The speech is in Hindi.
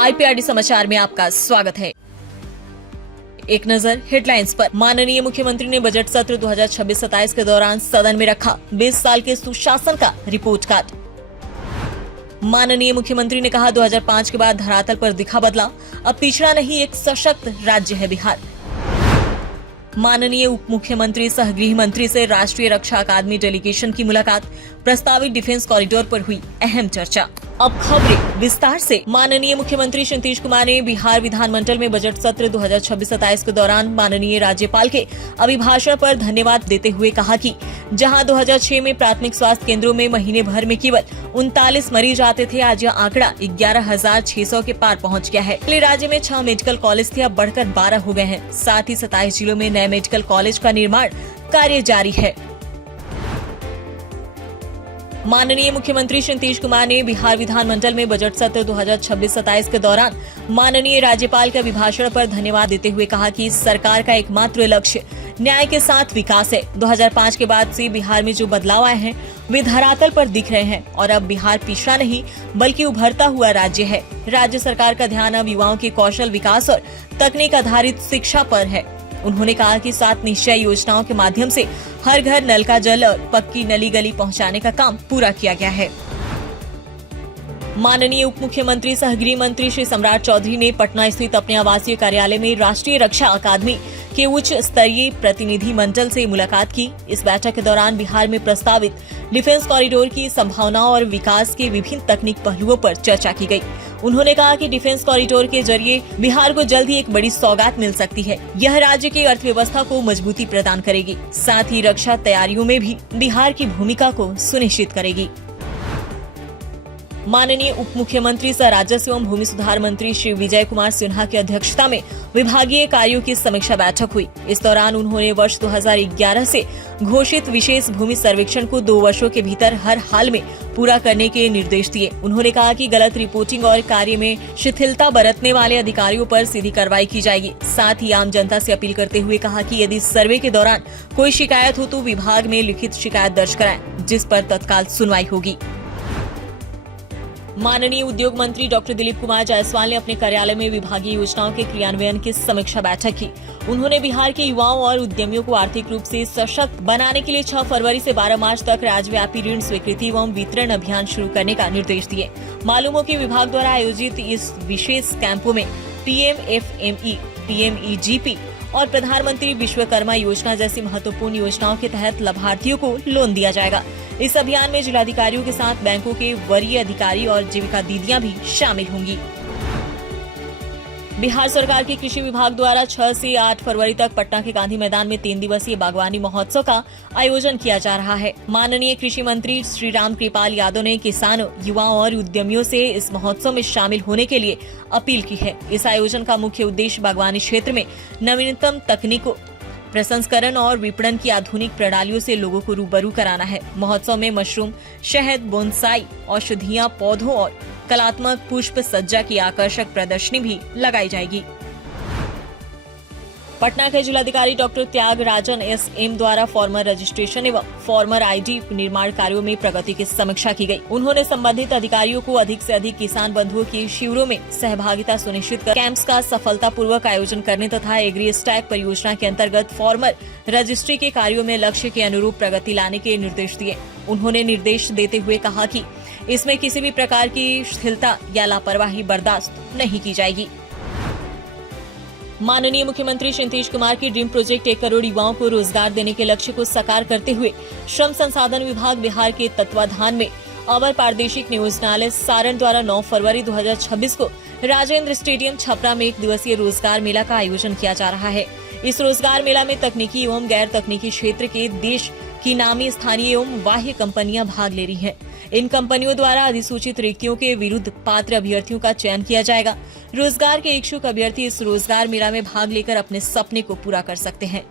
IPRD समाचार में आपका स्वागत है। एक नजर हेडलाइंस पर। माननीय मुख्यमंत्री ने बजट सत्र 2026-27 के दौरान सदन में रखा 20 साल के सुशासन का रिपोर्ट कार्ड। माननीय मुख्यमंत्री ने कहा 2005 के बाद धरातल पर दिखा बदलाव, अब पिछड़ा नहीं एक सशक्त राज्य है बिहार। माननीय उप मुख्यमंत्री सह गृह मंत्री से राष्ट्रीय रक्षा अकादमी डेलीगेशन की मुलाकात, प्रस्तावित डिफेंस कॉरिडोर पर हुई अहम चर्चा। अब खबरें विस्तार से। माननीय मुख्यमंत्री श्री नीतीश कुमार ने बिहार विधानमंडल में बजट सत्र 2026-27 के दौरान माननीय राज्यपाल के अभिभाषण पर धन्यवाद देते हुए कहा कि जहां 2006 में प्राथमिक स्वास्थ्य केंद्रों में महीने भर में केवल 39 मरीज आते थे, आज यह आंकड़ा 11,600 के पार पहुंच गया है। पहले राज्य में 6 मेडिकल कॉलेज थे, अब बढ़कर 12 हो गए हैं। साथ ही 27 जिलों में नए मेडिकल कॉलेज का निर्माण कार्य जारी है। माननीय मुख्यमंत्री श्री नीतीश कुमार ने बिहार विधानमंडल में बजट सत्र 2026-27 के दौरान माननीय राज्यपाल के अभिभाषण पर धन्यवाद देते हुए कहा कि सरकार का एकमात्र लक्ष्य न्याय के साथ विकास है। 2005 के बाद से बिहार में जो बदलाव आए हैं वे धरातल पर दिख रहे हैं और अब बिहार पिछड़ा नहीं बल्कि उभरता हुआ राज्य है। राज्य सरकार का ध्यान अब युवाओं के कौशल विकास और तकनीक आधारित शिक्षा पर है। उन्होंने कहा कि 7 निश्चय योजनाओं के माध्यम से हर घर नल का जल और पक्की नली गली पहुंचाने का काम पूरा किया गया है। माननीय उप मुख्यमंत्री सह गृह मंत्री श्री सम्राट चौधरी ने पटना स्थित अपने आवासीय कार्यालय में राष्ट्रीय रक्षा अकादमी के उच्च स्तरीय प्रतिनिधि मंडल से मुलाकात की। इस बैठक के दौरान बिहार में प्रस्तावित डिफेंस कॉरिडोर की संभावनाओं और विकास के विभिन्न तकनीक पहलुओं पर चर्चा की गई। उन्होंने कहा कि डिफेंस कॉरिडोर के जरिए बिहार को जल्द ही एक बड़ी सौगात मिल सकती है। यह राज्य की अर्थव्यवस्था को मजबूती प्रदान करेगी, साथ ही रक्षा तैयारियों में भी बिहार की भूमिका को सुनिश्चित करेगी। माननीय उप मुख्यमंत्री सह राजस्व एवं भूमि सुधार मंत्री श्री विजय कुमार सिन्हा की अध्यक्षता में विभागीय कार्यों की समीक्षा बैठक हुई। इस दौरान उन्होंने वर्ष 2011 से घोषित विशेष भूमि सर्वेक्षण को 2 वर्षों के भीतर हर हाल में पूरा करने के निर्देश दिए। उन्होंने कहा कि गलत रिपोर्टिंग और कार्य में शिथिलता बरतने वाले अधिकारियों पर सीधी कार्रवाई की जाएगी। साथ ही आम जनता से अपील करते हुए कहा कि यदि सर्वे के दौरान कोई शिकायत हो तो विभाग में लिखित शिकायत दर्ज कराएं, जिस पर तत्काल सुनवाई होगी। माननीय उद्योग मंत्री डॉक्टर दिलीप कुमार जायसवाल ने अपने कार्यालय में विभागीय योजनाओं के क्रियान्वयन की समीक्षा बैठक की। उन्होंने बिहार के युवाओं और उद्यमियों को आर्थिक रूप से सशक्त बनाने के लिए 6 फरवरी से 12 मार्च तक राज्यव्यापी ऋण स्वीकृति एवं वितरण अभियान शुरू करने का निर्देश दिए। मालूम हो कि विभाग द्वारा आयोजित इस विशेष कैंपों में PMFME, PMEGP और प्रधानमंत्री विश्वकर्मा योजना जैसी महत्वपूर्ण योजनाओं के तहत लाभार्थियों को लोन दिया जाएगा। इस अभियान में जिलाधिकारियों के साथ बैंकों के वरीय अधिकारी और जीविका दीदियां भी शामिल होंगी। बिहार सरकार के कृषि विभाग द्वारा 6 से 8 फरवरी तक पटना के गांधी मैदान में 3 दिवसीय बागवानी महोत्सव का आयोजन किया जा रहा है। माननीय कृषि मंत्री श्री राम कृपाल यादव ने किसानों, युवाओं और उद्यमियों से इस महोत्सव में शामिल होने के लिए अपील की है। इस आयोजन का मुख्य उद्देश्य बागवानी क्षेत्र में नवीनतम तकनीकों, प्रसंस्करण और विपणन की आधुनिक प्रणालियों से लोगों को रूबरू कराना है। महोत्सव में मशरूम, शहद, बोनसाई, औषधियां, पौधों और कलात्मक पुष्प सज्जा की आकर्षक प्रदर्शनी भी लगाई जाएगी। पटना के जिलाधिकारी डॉक्टर त्यागराजन SM द्वारा फार्मर रजिस्ट्रेशन एवं फार्मर ID निर्माण कार्यों में प्रगति की समीक्षा की गई। उन्होंने संबंधित अधिकारियों को अधिक से अधिक किसान बंधुओं की शिविरों में सहभागिता सुनिश्चित कर कैंप्स का सफलतापूर्वक आयोजन करने तथा एग्री स्टैक परियोजना के अंतर्गत फार्मर रजिस्ट्री के कार्यों में लक्ष्य के अनुरूप प्रगति लाने के निर्देश दिए। उन्होंने निर्देश देते हुए कहा कि इसमें किसी भी प्रकार की शिथिलता या लापरवाही बर्दाश्त नहीं की जाएगी। माननीय मुख्यमंत्री श्री नीतीश कुमार की ड्रीम प्रोजेक्ट 1 करोड़ युवाओं को रोजगार देने के लक्ष्य को साकार करते हुए श्रम संसाधन विभाग बिहार के तत्वाधान में अवर प्रादेशिक नियोजनालय सारण द्वारा 9 फरवरी 2026 को राजेंद्र स्टेडियम छपरा में 1 दिवसीय रोजगार मेला का आयोजन किया जा रहा है। इस रोजगार मेला में तकनीकी एवं गैर तकनीकी क्षेत्र के देश की नामी स्थानीय एवं बाह्य कंपनियां भाग ले रही हैं। इन कंपनियों द्वारा अधिसूचित रिक्तियों के विरुद्ध पात्र अभ्यर्थियों का चयन किया जाएगा। रोजगार के इच्छुक अभ्यर्थी इस रोजगार मेला में भाग लेकर अपने सपने को पूरा कर सकते हैं।